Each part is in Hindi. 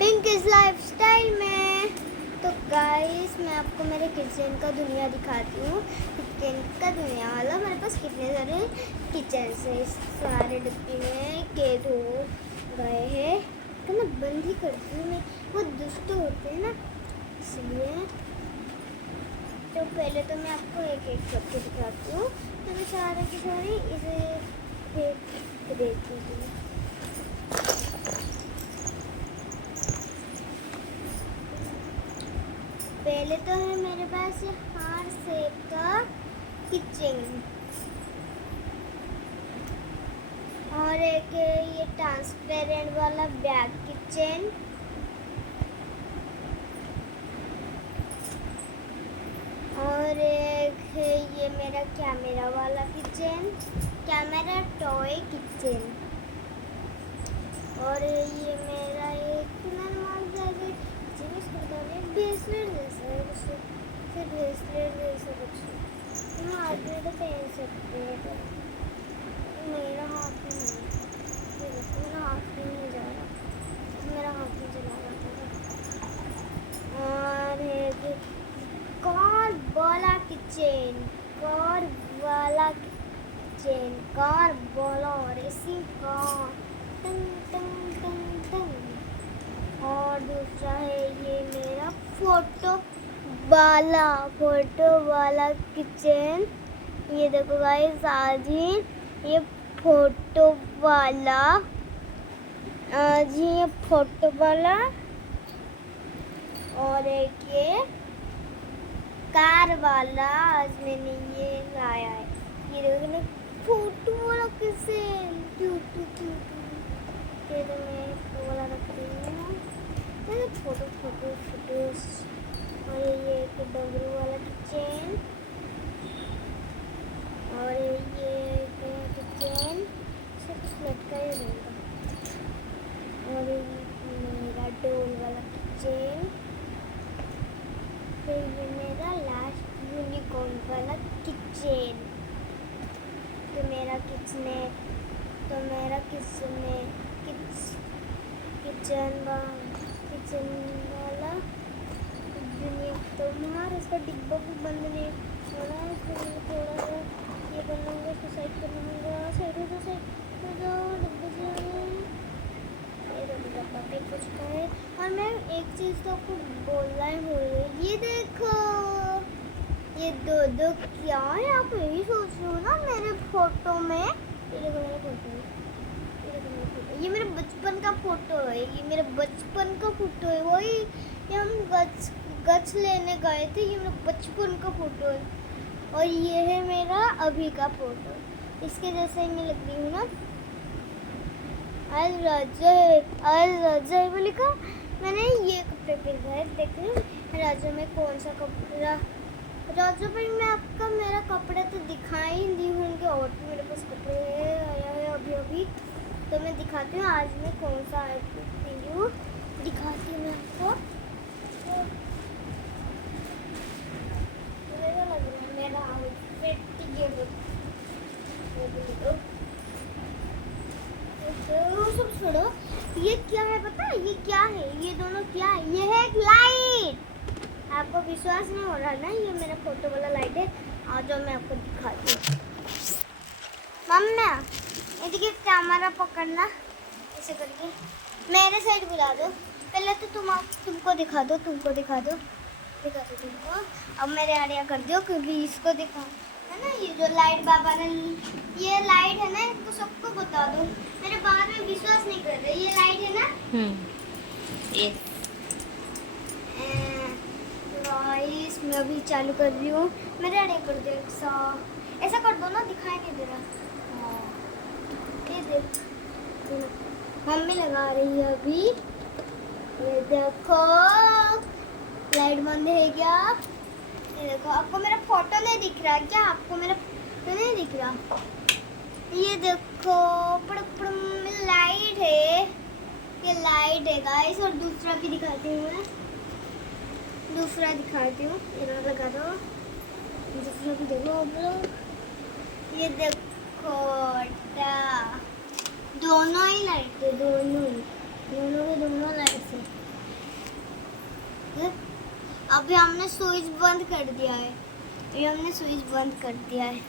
पिंक इज लाइफस्टाइल में। तो गाइस मैं आपको मेरे किचन का दुनिया दिखाती हूँ। किचन का दुनिया वाला मेरे पास कितने सारे किचन है। इस सारे डिब्बे में केक हो गए हैं तो मैं बंद ही करती हूँ। मैं वो दुष्ट होते हैं ना, इसलिए। तो पहले तो मैं आपको एक एक करके दिखाती हूँ। तो मैं सारे के सारे इसे फेंक देती हूँ। पहले तो है मेरे पास ये हार्ट शेप का किचन, और एक है ये ट्रांसपेरेंट वाला बैग किचन, और एक है ये मेरा कैमरा वाला किचन, कैमरा टॉय किचन, और ये मेरा एक ब्रेसलेट जैसा है कुछ, फिर ब्रेसलेट जैसा कुछ हम हाथ में तो पहन सकते हैं। तो मेरा हाथ में नहीं, मेरा हाथ में नहीं जा रहा, मेरा हाथ में चला रहा था। और है कार वाला किचन, कार वाला किचन, कार वाला रेसिंग कार, टंग टंग टंग टंग। और दूसरा है ये मेरा फोटो वाला किचन। ये देखो गाइस, आज ही ये फोटो वाला और एक ये कार वाला आज मैंने ये लाया है। ये देखो ना, फोटो वाला किचन, क्यूट। ये तो मैं फोटो वाला रख रही हूँ, फोटोज। और ये एक डमरू वाला किचन, और ये किचन से कुछ लटका ही रहेगा। और ये मेरा डोल वाला किचन, फिर ये मेरा लास्ट यूनिकॉर्न वाला किचन। तो मेरा किचन वाला दुनिया। तो बाहर इसका डिब्बा भी बंद नहीं होना है, इसलिए थोड़ा सा ये करना होगा, इसको साइड करना होगा। साइड हो जाओ डिब्बे से। ये डब्बा पे कुछ का है। और मैं एक चीज़ तो आपको बोलना ही भूल गई, ये देखो ये दो क्या है। आप यही सोच रहे हो ना मेरे फोटो में। ये देखो मेरा फोटो है, ये मेरे बचपन का फोटो है, ये मेरे बचपन का फोटो है। वही ये हम गच लेने गए थे, ये मेरा बचपन का फोटो है। और ये है मेरा अभी का फोटो, इसके जैसे ही मैं लग रही हूँ ना। आज राजा है बोली का मैंने ये कपड़े पहना है। देख रही हूँ राजा में कौन सा कपड़ा। राजा भाई मैं आपका मेरा कपड़े तो दिखाई ही दी होंगे, और भी मेरे पास कपड़े आया है अभी। तो मैं दिखाती हूँ आज मैं कौन सा आउटफिट पहनी हूँ, दिखाती हूँ मैं आपको। मेरा लग रहा है मेरा आउटफिट ये तो सब छोड़ो। ये क्या है पता है, ये क्या है, ये दोनों क्या है। ये है एक लाइट। आपको विश्वास नहीं हो रहा ना, ये मेरा फोटो वाला लाइट है। आज जो मैं आपको दिखाती हूँ। मम्मा ये देखिए, कैमरा पकड़ना ऐसे करके मेरे साइड बुला दो। पहले तो तुमको दिखा दो तुमको। अब मेरे आड़िया कर दो, क्योंकि इसको दिखा है ना। ये जो लाइट बाबा ने, ये लाइट है ना, तो सबको बता दो। मेरे बात में विश्वास नहीं कर रहे। ये लाइट है ना, ये गाइस मैं अभी चालू कर रही हूँ। मेरे आड़िया कर दो, ऐसा कर दो ना, दिखाई नहीं दे रहा। ये देख मम्मी लगा रही है अभी। ये देखो लाइट बंद है क्या। ये देखो, आपको मेरा फोटो नहीं दिख रहा क्या? आपको मेरा फोटो नहीं दिख रहा। ये देखो लाइट है, ये लाइट है गाइस। और दूसरा भी दिखाती हूँ मैं, दूसरा दिखाती हूँ। ये लगा दो, दूसरा भी देखो आप लोग। ये देखो दोनों ही लाइट है, दोनों के दोनों लाइट है। अभी हमने स्विच बंद कर दिया है। अभी हमने स्विच बंद कर दिया है।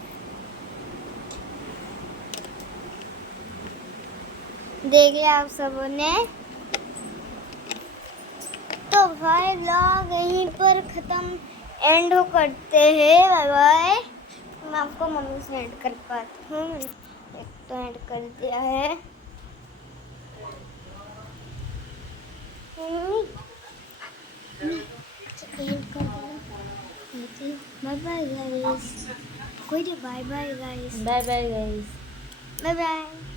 देख लिया आप सबों ने। तो भाई व्लॉग यहीं पर ख़त्म एंड हो करते हैं। Bye bye. मैं आपको मम्मी से एंड कर पाती हूँ। एक तो एंड कर दिया है। एंड कर दिया। Bye bye guys. कोई bye bye guys. Bye bye guys. Bye bye.